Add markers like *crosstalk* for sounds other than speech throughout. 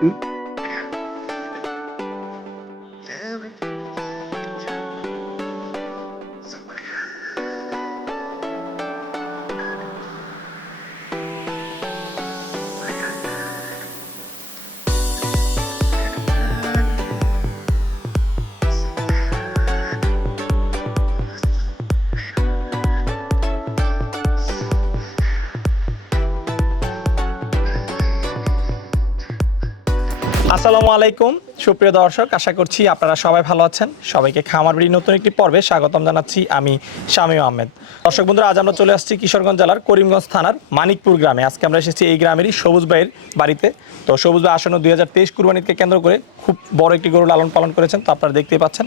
Oop. আসসালামু আলাইকুম। সুপ্রিয় দর্শক, আশা করছি আপনারা সবাই ভালো আছেন। সবাইকে খামার বাড়ির নতুন একটি পর্বে স্বাগতম জানাচ্ছি আমি শামীম আহমেদ। দর্শক বন্ধুরা, আজ আমরা চলে আসছি কিশোরগঞ্জ জেলার করিমগঞ্জ থানার মানিকপুর গ্রামে। আজকে আমরা এসেছি এই গ্রামেরই সবুজ ভাইয়ের বাড়িতে। তো সবুজ ভাই, আসন্ন দুই হাজার তেইশ কুরবানিকে কেন্দ্র করে খুব বড় একটি গরু লালন পালন করেছেন। তো আপনারা দেখতেই পাচ্ছেন,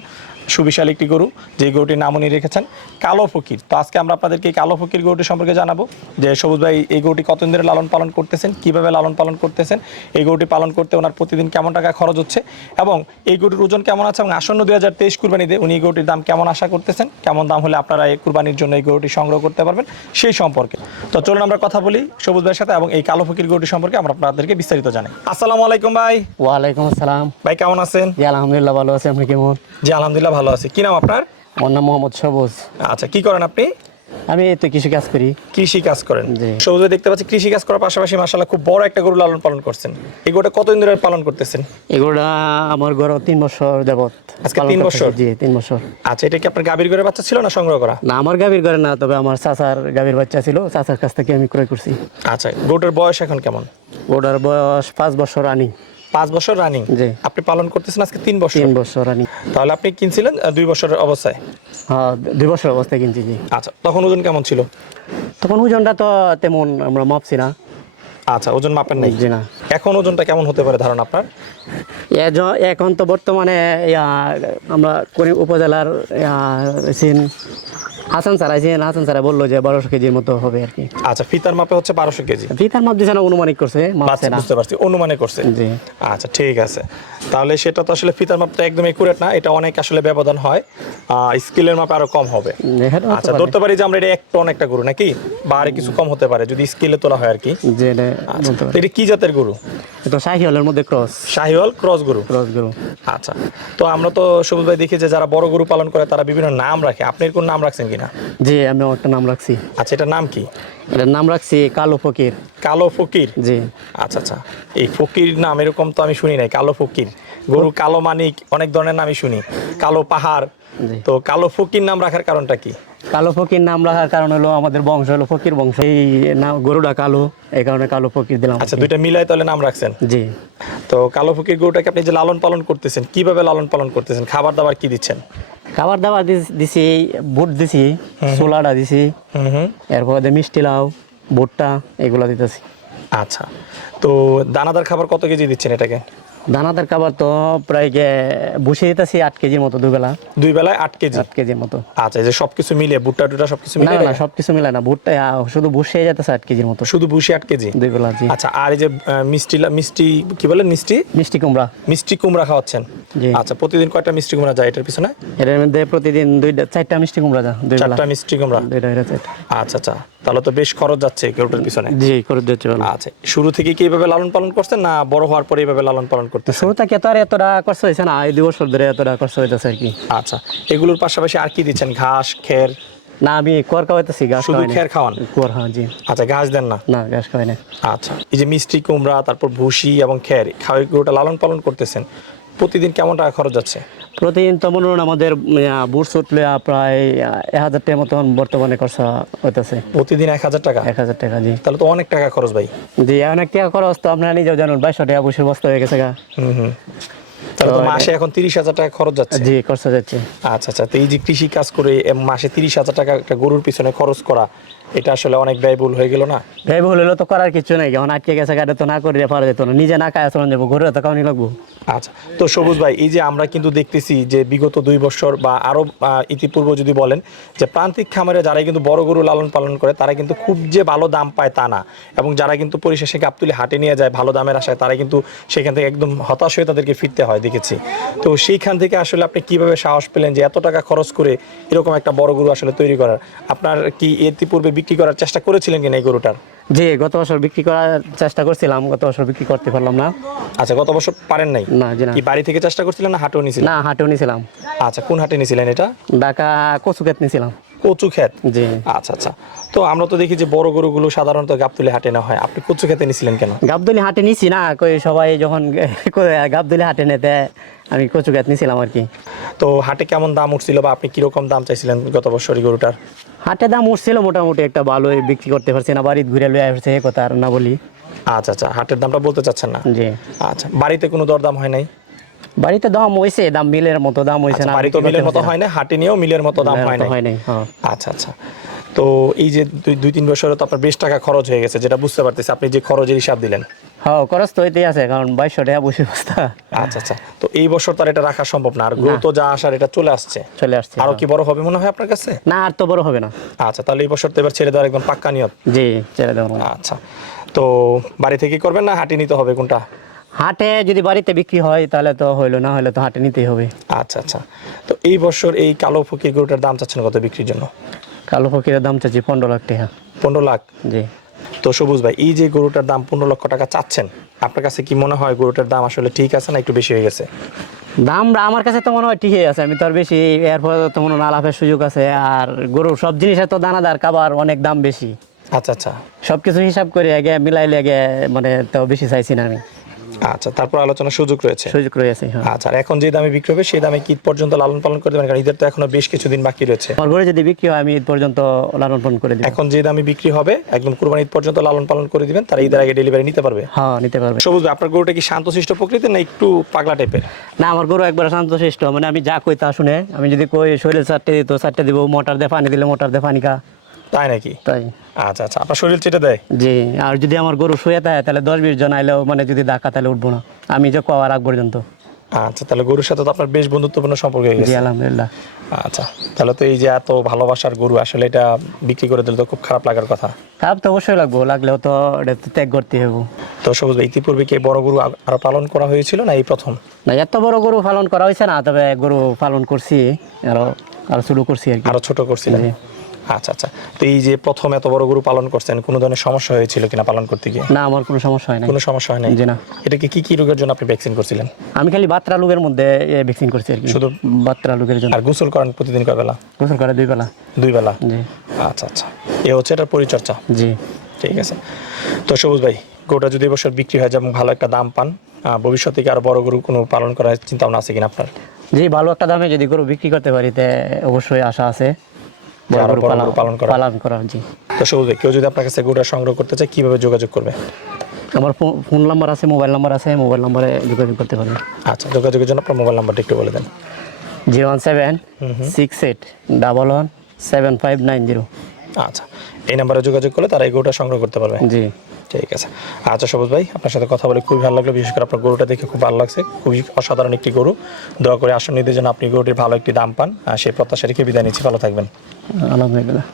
সুবিশাল একটি গরু যে গরুটির নাম উনি রেখেছেন, কালো ফকির। তো আজকে আমরা আপনাদেরকে এই কালো ফকির গরুটি সম্পর্কে জানাব যে সবুজ ভাই, এই গরুটি কতদিন ধরে লালন পালন করতেছেন, কীভাবে লালন পালন করতেছেন, এই গরুটি পালন করতে ওনার প্রতিদিন কেমন টাকা খরচ হচ্ছে এবং এই গরুটির ওজন কেমন আছে এবং আসন্ন দুই হাজার তেইশ কুরবানিতে উনি এই গরুটির দাম কেমন আশা করতেছেন? কেমন দাম হলে আপনারা এই কুরবানির জন্য এই গরুটি সংগ্রহ করতে পারবেন? সেই সম্পর্কে। তো চলুন আমরা কথা বলি সবুজ ভাইয়ের সাথে এবং এই কালো ফকির গরুটি সম্পর্কে আমরা আপনাদেরকে বিস্তারিত জানাই। আসসালামু আলাইকুম ভাই। ওয়ালাইকুম আসসালাম। ভাই কেমন আছেন? জি আলহামদুলিল্লাহ ভালো আছি। আপনি কেমন? জি আলহামদুলিল্লাহ ভালো আছি। কি নাম আপনার? আমার নাম মোহাম্মদ সবুজ। আচ্ছা কি করেন আপনি? আমি এই তো কৃষি কাজ করি। কৃষি কাজ করেন। জি। সবুজ দেখতে পাচ্ছি কৃষি কাজ করার পাশাপাশি মাসাল্লাহ খুব বড় একটা গরু লালন পালন করছেন। এই গরুটা কতদিন ধরে পালন করতেছেন? এগুলোটা আমার ঘর তিন বছর যাবত আজকে তিন বছর? জি তিন বছর। আচ্ছা এটা কি আপনার গাভীর ঘরে বাচ্চা ছিল না সংগ্রহ করা? না আমার গাভীর ঘরে না তবে আমার চাচার গাভীর বাচ্চা ছিল। চাচার কাছ থেকে আমি ক্রয় করছি। আচ্ছা গরুটার বয়স এখন কেমন? ওটার বয়স পাঁচ বছর রানি পাঁচ বছর রানিং। আপনি পালন করতেছেন আজকে তিন বছর। তিন বছর রানি তাহলে আপনি কিনছিলেন দুই বছরের অবস্থায়? হ্যাঁ দুই বছর অবস্থায় কিনছি জি। আচ্ছা তখন ওজন কেমন ছিল? তখন ওজনটা তো তেমন আমরা মাপছি না। আচ্ছা ওজন মাপেন নাই। জি না। এখন ওজনটা কেমন হতে পারে ধারণা আপনার? এখন তো বর্তমানে আমরা করিম উপজেলার সিন হাসান স্যার আছেন হাসান স্যার বলল যে বারোশো কেজির মতো হবে আর কি। আচ্ছা ফিতার মাপে হচ্ছে বারোশো কেজি। ফিতার মাপ না অনুমানিক করছে মাপছে না। বুঝতে পারছি অনুমানে করছে। জি। আচ্ছা ঠিক আছে। তাহলে সেটা তো আসলে ফিতার মাপটা একদম একুরেট না এটা অনেক আসলে ব্যবধান হয় স্কিলের মাপে আরও কম হবে। আচ্ছা ধরতে পারি যে আমরা এটা এক টন একটা গরু নাকি? বা আরে কিছু কম হতে পারে যদি স্কিলে তোলা হয় আর কি। এটা আচ্ছা এটা কি জাতের গরু? তো শাহি হলের মধ্যে ক্রস। শাহিওয়াল ক্রস গরু। ক্রস গরু। আচ্ছা তো আমরা তো সবুজ ভাই দেখি যে যারা বড় গরু পালন করে তারা বিভিন্ন নাম রাখে। আপনি কোন নাম রাখছেন কিনা জি আমি একটা নাম রাখছি। আচ্ছা এটার নাম কি? এটার নাম রাখছি কালো ফকির। কালো ফকির? জি। আচ্ছা আচ্ছা। এই ফকির নাম এরকম তো আমি শুনি নাই কালো ফকির। গরু কালো মানিক অনেক ধরনের নামই শুনি। কালো পাহাড়। তো কালো ফকির নাম রাখার কারণটা কি? কালো ফকির নাম রাখার কারণ হলো আমাদের বংশ হলো ফকির বংশ। এই নাম গরুটা কালো এই কারণে কালো ফকির দিলাম আচ্ছা দুইটা মিলাই তাহলে নাম রাখছেন? জি। তো কালো ফকির গরুটাকে আপনি যে লালন পালন করতেছেন কীভাবে লালন পালন করতেছেন? খাবার দাবার কি দিচ্ছেন? খাবার দাবার দিছি বুট দিছি ছোলাটা দিছি এরপর মিষ্টি লাউ ভুট্টা এগুলো দিতেছি। আচ্ছা। তো দানাদার খাবার কত কেজি দিচ্ছেন এটাকে? দানাদার খাবার তো প্রায় গে বসে দিতেছি আট কেজির মতো দুবেলা দুই বেলায় আট কেজি? আট কেজির মতো। আচ্ছা এই যে সবকিছু মিলিয়ে ভুট্টা টুটা সবকিছু না না সব কিছু মিলে না। ভুট্টা শুধু বসে যেতেছে আট কেজির মতো। শুধু ভুসি আট কেজি? দুই বেলা জি। আচ্ছা আর এই যে মিষ্টি মিষ্টি কি বলেন মিষ্টি? মিষ্টি কুমড়া। মিষ্টি কুমড়া খাওয়াচ্ছেন? জি। আচ্ছা প্রতিদিন কয়টা মিষ্টি কুমড়া যায় এটার পিছনে? এটার মধ্যে প্রতিদিন দুইটা চারটা মিষ্টি কুমড়া যা দুই বেলা। চারটা মিষ্টি কুমড়া? দুইটা আচ্ছা আচ্ছা তাহলে তো বেশ খরচ যাচ্ছে গরুটার পিছনে। জি দিচ্ছে ভালো। আচ্ছা শুরু থেকে কি এইভাবে লালন পালন করছেন না বড় হওয়ার পরে এইভাবে লালন পালন আর এতটা কষ্ট হয়েছে না? এই বছর ধরে এতটা কষ্ট হইতেছে আর কি। আচ্ছা এগুলোর পাশাপাশি আর কি দিচ্ছেন? ঘাস খের? না আমি কুয়ার খাওয়াইতেছি ঘাস শুধু খের খাওয়ান? কুয়ার হ্যাঁ জি। আচ্ছা ঘাস দেন না? না ঘাস খাওয়াই না আচ্ছা এই যে মিষ্টি কুমড়া তারপর ভুসি এবং খের খাওয়াই গরুটা লালন পালন করতেছেন। প্রতিদিন কেমন টাকা খরচ যাচ্ছে? প্রতিদিন তো মনে হয় আমাদের বুট সুটলে প্রায় এক হাজার টাকার মতন বর্তমানে খরচা হইতেছে। প্রতিদিন এক হাজার টাকা? এক হাজার টাকা জি। তাহলে তো অনেক টাকা খরচ ভাই। জি অনেক টাকা খরচ তো আপনারা নিজেও জানুন বাইশশো টাকা বসে বস্তা হয়ে গেছে গা। হুম হুম। তাহলে তো মাসে এখন তিরিশ হাজার টাকা খরচ যাচ্ছে? জি খরচা যাচ্ছে। আচ্ছা আচ্ছা। তো এই যে কৃষি কাজ করে মাসে তিরিশ হাজার টাকা একটা গরুর পিছনে খরচ করা এটা আসলে অনেক ব্যয়বহুল হয়ে গেল না? ব্যয়বহুল হলে তো করার কিছু নেই এখন আটকে গেছে গাড়ি তো না করে পারা যেত না নিজে না খায় চলন যাব ঘুরে তো কাউনি লাগবো। আচ্ছা তো সবুজ ভাই এই যে আমরা কিন্তু দেখতেছি যে বিগত দুই বছর বা আরও ইতিপূর্ব যদি বলেন যে প্রান্তিক খামারে যারা কিন্তু বড় গরু লালন পালন করে তারা কিন্তু খুব যে ভালো দাম পায় তা না। এবং যারা কিন্তু পরিশেষে গাবতুলি হাটে নিয়ে যায় ভালো দামের আশায় তারা কিন্তু সেখান থেকে একদম হতাশ হয়ে তাদেরকে ফিরতে হয় দেখেছি। তো সেইখান থেকে আসলে আপনি কীভাবে সাহস পেলেন যে এত টাকা খরচ করে এরকম একটা বড় গরু আসলে তৈরি করার? আপনার কি ইতিপূর্বে বিক্রি করার চেষ্টা করেছিলেন কিনা এই গরুটার? জি গত বছর বিক্রি করার চেষ্টা করছিলাম গত বছর বিক্রি করতে পারলাম না। আচ্ছা গত বছর পারেন নাই? না জি না। কি বাড়ি থেকে চেষ্টা করছিলেন না হাটেও নিয়েছিলেন না হাটেও নিয়েছিলাম আচ্ছা কোন হাটে নিয়েছিলেন এটা? ঢাকা কচুকেত নিয়েছিলাম কচু ক্ষেত জি। আচ্ছা আচ্ছা। তো আমরা তো দেখি যে বড় গরুগুলো সাধারণত গাবতুলি হাটে না হয়। আপনি কচু খেতে নিয়েছিলেন কেন? গাবদলি হাটে নিছি না কই সবাই যখন *laughs* গাবদলি হাটে নেতে আমি কচুকেত নিয়েছিলাম আর কি। তো হাটে কেমন দাম উঠছিল বা আপনি কীরকম দাম চাইছিলেন গত বছর এই গরুটার? হাটে দাম উঠছিল মোটামুটি একটা ভালো বিক্রি করতে পারছি না বাড়িতে ঘুরে লয়ে আসছে কথা আর না বলি। আচ্ছা আচ্ছা হাটের দামটা বলতে চাচ্ছেন না? জি। আচ্ছা বাড়িতে কোনো দরদাম হয় নাই? বাড়িতে দাম হয়েছে দাম মিলের মতো দাম হয়েছে আচ্ছা, না বাড়িতে মিলের মতো হয় না হাটে নিয়েও মিলের মতো দাম হয় না হয় নাই হ্যাঁ। আচ্ছা আচ্ছা। তো এই যে দুই তিন বছরে তো আপনার বেশ টাকা খরচ হয়ে গেছে যেটা বুঝতে পারতেছি। আপনি যে খরচের হিসাব দিলেন। হ্যাঁ খরচ তো হইতেই আছে কারণ বাইশশো টাকা বসে বস্তা আচ্ছা আচ্ছা। তো এই বছর তো আর এটা রাখা সম্ভব না আর গ্রো তো যা আসার এটা চলে আসছে। চলে আসছে আরও কি বড় হবে মনে হয় আপনার কাছে? না আর তো বড় হবে না। আচ্ছা তাহলে এই বছর তো এবার ছেড়ে দেওয়ার একদম পাক্কা নিয়ত। জি ছেড়ে দেবো আচ্ছা। তো বাড়ি থেকে করবেন না হাটে নিতে হবে কোনটা? হাটে যদি বাড়িতে বিক্রি হয় তাহলে তো হইল না হলে তো হাটে নিতেই হবে। আচ্ছা আচ্ছা। তো এই বছর এই কালো ফকির গরুটার দাম চাচ্ছেন কত বিক্রির জন্য? কালো ফকিরের দাম চাচ্ছি পনেরো লাখ টাকা। পনেরো লাখ? জি। তো সবুজ ভাই এই যে গরুটার দাম পনেরো লক্ষ টাকা চাচ্ছেন আপনার কাছে কি মনে হয় গরুটার দাম আসলে ঠিক আছে না একটু বেশি হয়ে গেছে? দাম আমার কাছে তো মনে হয় ঠিকই আছে আমি তো আর বেশি এরপর তো মনে হয় না লাভের সুযোগ আছে আর গরুর সব জিনিসের তো দানাদার খাবার অনেক দাম বেশি। আচ্ছা আচ্ছা। সব কিছু হিসাব করে আগে মিলাইলে আগে মানে তো বেশি চাইছি না আমি। আচ্ছা তারপর আলোচনার সুযোগ রয়েছে। সুযোগ রয়েছে হ্যাঁ। আচ্ছা এখন যে দামে বিক্রি হবে সেই দামে কি পর্যন্ত লালন পালন করে দেবেন কারণ ঈদের তো এখনও বেশ কিছুদিন বাকি রয়েছে। গরু যদি বিক্রি হয় আমি ঈদ পর্যন্ত লালন পালন করে দিই এখন যে দামে বিক্রি হবে একদম কুরবানি ঈদ পর্যন্ত লালন পালন করে দিবেন তারা ঈদের আগে ডেলিভারি নিতে পারবে? হ্যাঁ নিতে পারবে। সবুজ আপনার গরুটা কি শান্তশিষ্ট প্রকৃতির না একটু পাগলা টাইপের না আমার গরু একবার শান্তশিষ্ট মানে আমি যা কই তা শুনে আমি যদি কই শরীরে চারটে দিত চারটে দিব মোটর দিয়ে পানি দিলে মোটর দিয়ে পানি খা। তাই নাকি? তাই। আচ্ছা আচ্ছা আপনার শরীর চেটে দেয়? জি আর যদি আমার গরু শুয়ে থাকে তাহলে দশ বিশ জন আইলেও মানে যদি ডাকা তাহলে উঠবো না। আমি যে কোয়ার আগ পর্যন্ত। আচ্ছা তাহলে গরুর সাথে তো আপনার বেশ বন্ধুত্বপূর্ণ সম্পর্ক হয়ে গেছে। আলহামদুলিল্লাহ। আচ্ছা তাহলে তো এই যে এত ভালোবাসার গরু আসলে এটা বিক্রি করে দিলে তো খুব খারাপ লাগার কথা। খারাপ তো অবশ্যই লাগবো লাগলেও তো এটা ত্যাগ করতে হবে তো সবুজ ভাই ইতিপূর্বে কি বড় গরু আরও পালন করা হয়েছিল না এই প্রথম? না এত বড় গরু পালন করা হয়েছে না তবে গরু পালন করছি আরও আরও শুরু করছি আর কি। আরও ছোট করছি। আচ্ছা আচ্ছা। তো এই যে প্রথম এত বড় গরু পালন করছেন কোনো ধরনের সমস্যা হয়েছিল কিনা পালন করতে গিয়ে? না আমার কোনো সমস্যা হয় না কোনো সমস্যা হয় নাই? জি না। এটাকে কি কি রোগের জন্য আপনি ভ্যাকসিন করছিলেন? আমি খালি বাত্রা লোকের মধ্যে ভ্যাকসিন করছি আর কি। শুধু? বাত্রা লোকের জন্য। আর গোসল করেন প্রতিদিন কয় বেলা? গোসল করে দুই বেলা। দুই বেলা? জি। আচ্ছা আচ্ছা। এ হচ্ছে এটার পরিচর্যা? জি। ঠিক আছে। তো সবুজ ভাই গরুটা যদি এবছর বিক্রি হয় যেমন ভালো একটা দাম পান ভবিষ্যতে কি আরও বড় গরু কোনো পালন করার চিন্তা ভাবনা আছে কিনা আপনার? জি ভালো একটা দামে যদি গরু বিক্রি করতে পারি তে অবশ্যই আশা আছে। পালন করা। পালন করা জি। তো সবুজ কেউ যদি আপনার কাছে গরুটা সংগ্রহ করতে চায় কীভাবে যোগাযোগ করবে? আমার ফোন নাম্বার আছে মোবাইল নাম্বার আছে মোবাইল নাম্বারে যোগাযোগ করতে পারবেন আচ্ছা যোগাযোগের জন্য আপনার মোবাইল নাম্বারটা একটু বলে দেন। Zero one seven six eight double one seven five nine zero. আচ্ছা এই নাম্বারে যোগাযোগ করলে তারা এই গরুটা সংগ্রহ করতে পারবে। জি। ঠিক আছে। আচ্ছা সবুজ ভাই, আপনার সাথে কথা বলে খুবই ভালো লাগল। বিশেষ করে আপনার গরুটা দেখে খুব ভালো লাগছে। খুবই অসাধারণ একটি গরু। দয়া করে আসন নিতে যেন আপনি গরুটির ভালো একটি দাম পান। সেই প্রত্যাশা রেখে বিদায় নিচ্ছি। ভালো থাকবেন। আলহামদুলিল্লাহ।